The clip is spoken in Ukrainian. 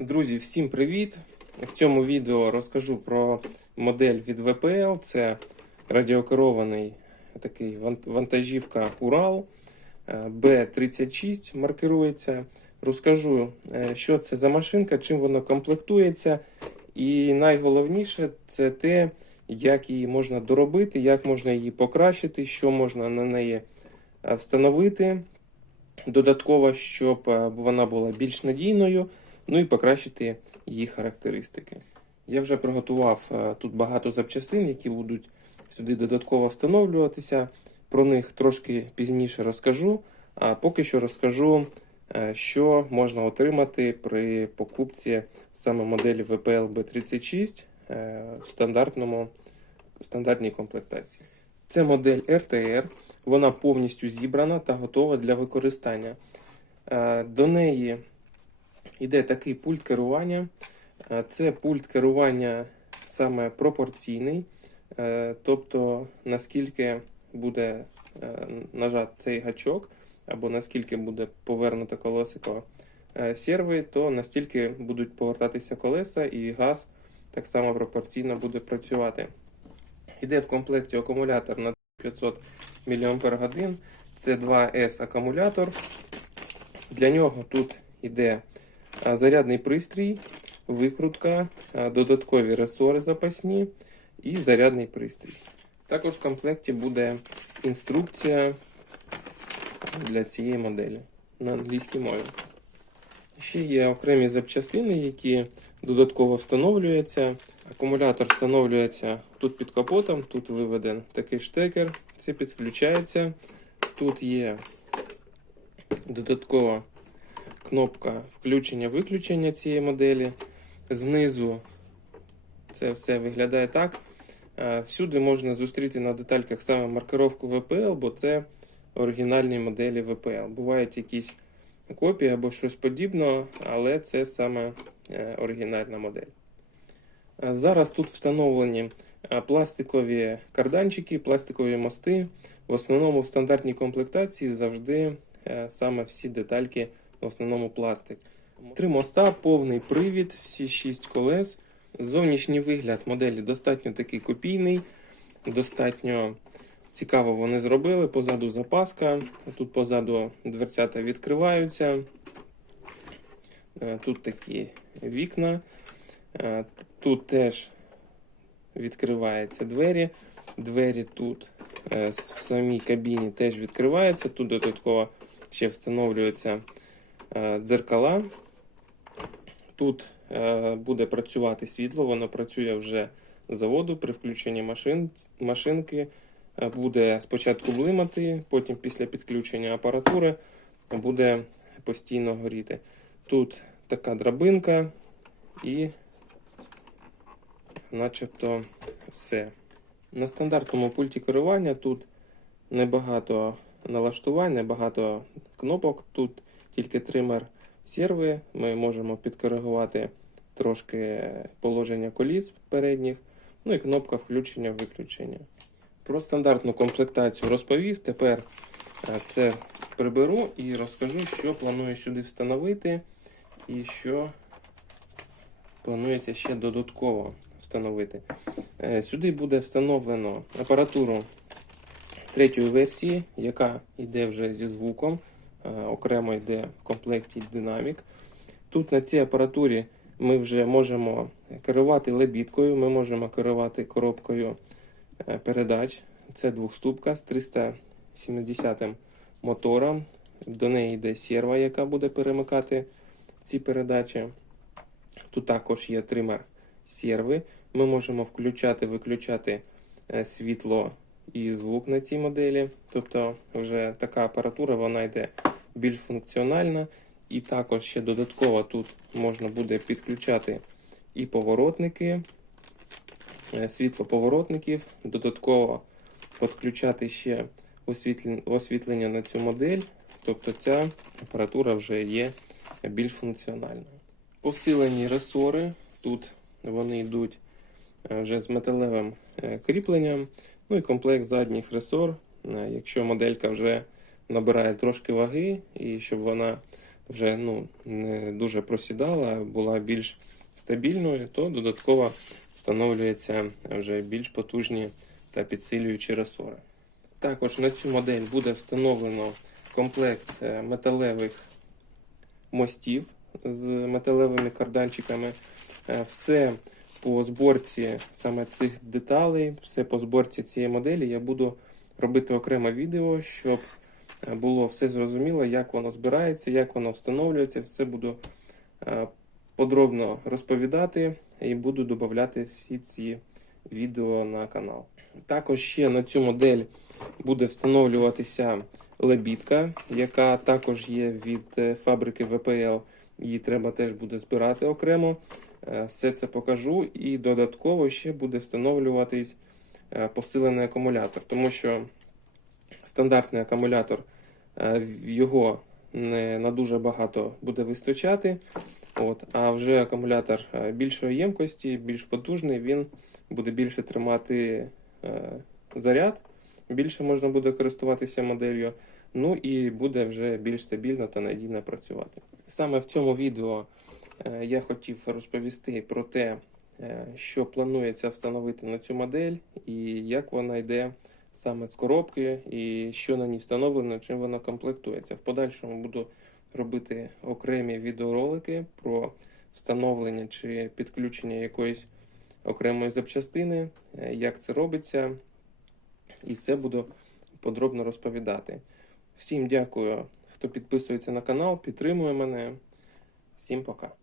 Друзі, всім привіт! В цьому відео розкажу про модель від VPL. Це радіокерований такий вантажівка Урал е, B36 маркирується. Розкажу, е, що це за машинка, чим вона комплектується. І найголовніше це те, як її можна доробити, як можна її покращити, що можна на неї е, встановити додатково, щоб вона була більш надійною ну і покращити її характеристики. Я вже приготував е, тут багато запчастин, які будуть сюди додатково встановлюватися. Про них трошки пізніше розкажу. А поки що розкажу, е, що можна отримати при покупці саме моделі VPL B36 е, в стандартному, в стандартній комплектації. Це модель RTR, вона повністю зібрана та готова для використання. До неї йде такий пульт керування. Е, Це пульт керування саме пропорційний, е, тобто наскільки буде е, нажат цей гачок, або наскільки буде повернуто колесико серви, то настільки будуть повертатися колеса і газ так само пропорційно буде працювати. Йде в комплекті акумулятор на 500 мАч. Це 2С акумулятор. Для нього тут йде а, зарядний пристрій, викрутка, додаткові ресори запасні і зарядний пристрій. Також в комплекті буде інструкція для цієї моделі на англійській мові. Ще є окремі запчастини, які додатково встановлюються. Акумулятор встановлюється тут під капотом, тут виведен такий штекер, це підключається. Тут є додаткова кнопка включення-виключення цієї моделі. Знизу це все виглядає так. Е, Всюди можна зустріти на детальках саме маркировку VPL, бо це оригінальні моделі VPL. Бувають якісь копії або щось подібне, але це саме е, оригінальна модель. Е, Зараз тут встановлені пластикові карданчики, пластикові мости. В основному в стандартній комплектації завжди саме всі детальки, в основному пластик. Три моста, повний привід, всі шість колес. Зовнішній вигляд моделі достатньо такий копійний, достатньо цікаво вони зробили. Позаду запаска, тут позаду дверцята відкриваються. Е, Тут такі вікна. Е, Тут теж відкриваються двері. Двері тут е, в самій кабіні теж відкриваються. Тут додатково ще встановлюються е, дзеркала. Тут е, буде працювати світло, воно працює вже з заводу при включенні машин, машинки. Е, Буде спочатку блимати, потім після підключення апаратури буде постійно горіти. Тут така драбинка і начебто все. На стандартному пульті керування тут небагато налаштувань, небагато кнопок. Тут тільки тример серви. Ми можемо підкоригувати трошки положення коліс передніх, ну і кнопка включення-виключення. Про стандартну комплектацію розповів. Тепер е, це приберу і розкажу, що планую сюди встановити і що планується ще додатково встановити. Е, Сюди буде встановлено апаратуру третьої версії, яка йде вже зі звуком. Е, Окремо йде в комплекті динамік. Тут на цій апаратурі ми вже можемо керувати лебідкою, ми можемо керувати коробкою е, передач. Це двохступка з 370 мотором. До неї йде серва, яка буде перемикати ці передачі. Тут також є тример серви. Ми можемо включати, виключати е, світло і звук на цій моделі. Тобто, вже така апаратура вона йде більш функціональна. І також ще додатково тут можна буде підключати і поворотники, е, світло поворотників, додатково підключати ще освітлення на цю модель. Тобто ця апаратура вже є більш функціональною. Посилені ресори. Тут вони йдуть е, вже з металевим е, кріпленням. Ну і комплект задніх ресор. Якщо моделька вже набирає трошки ваги, і щоб вона вже ну, не дуже просідала, була більш стабільною, то додатково встановлюється вже більш потужні та підсилюючі ресори. Також на цю модель буде встановлено комплект е, металевих мостів з металевими карданчиками. Е, Все по зборці саме цих деталей, все по зборці цієї моделі я буду робити окреме відео, щоб було все зрозуміло, як воно збирається, як воно встановлюється. Все буду е, подробно розповідати і буду додати всі ці відео на канал. Також ще на цю модель буде встановлюватися лебідка, яка також є від е, фабрики ВПЛ. Її треба теж буде збирати окремо. Е, Все це покажу. І додатково ще буде встановлюватись посилений акумулятор, тому що стандартний акумулятор е, його не на дуже багато буде вистачати. От, а вже акумулятор е, більшої ємкості, більш потужний, він буде більше тримати е, заряд, більше можна буде користуватися моделлю. Ну і буде вже більш стабільно та надійно працювати. Саме в цьому відео я хотів розповісти про те, що планується встановити на цю модель, і як вона йде саме з коробки, і що на ній встановлено, чим вона комплектується. В подальшому буду робити окремі відеоролики про встановлення чи підключення якоїсь окремої запчастини, е, як це робиться, і все буду подробно розповідати. Всім дякую, хто підписується на канал, підтримує мене. Всім пока.